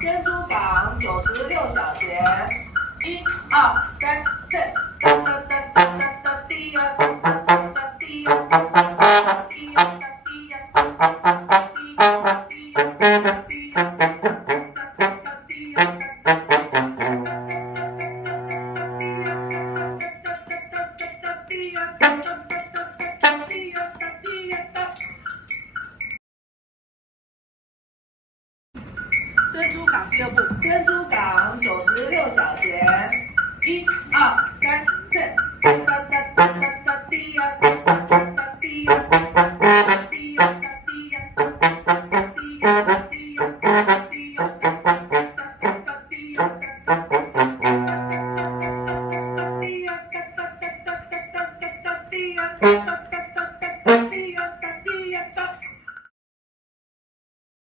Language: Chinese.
珍珠港96小节，1、2、3、4。哒哒哒哒哒哒滴呀，哒哒哒哒滴呀，哒哒哒哒滴呀，哒滴呀，哒哒哒哒滴呀，滴呀，哒滴呀，哒哒哒哒滴呀，哒哒哒哒滴呀，哒哒哒哒滴呀，哒滴呀，哒。珍珠港第二部，珍珠港96小节，1、2、3、4。哒哒哒哒哒哒滴呀，哒哒哒哒滴呀，哒哒哒滴呀，哒滴呀，哒哒哒滴呀，哒滴呀，哒滴呀，哒哒哒滴呀，哒哒哒滴呀，哒哒哒滴呀，哒哒。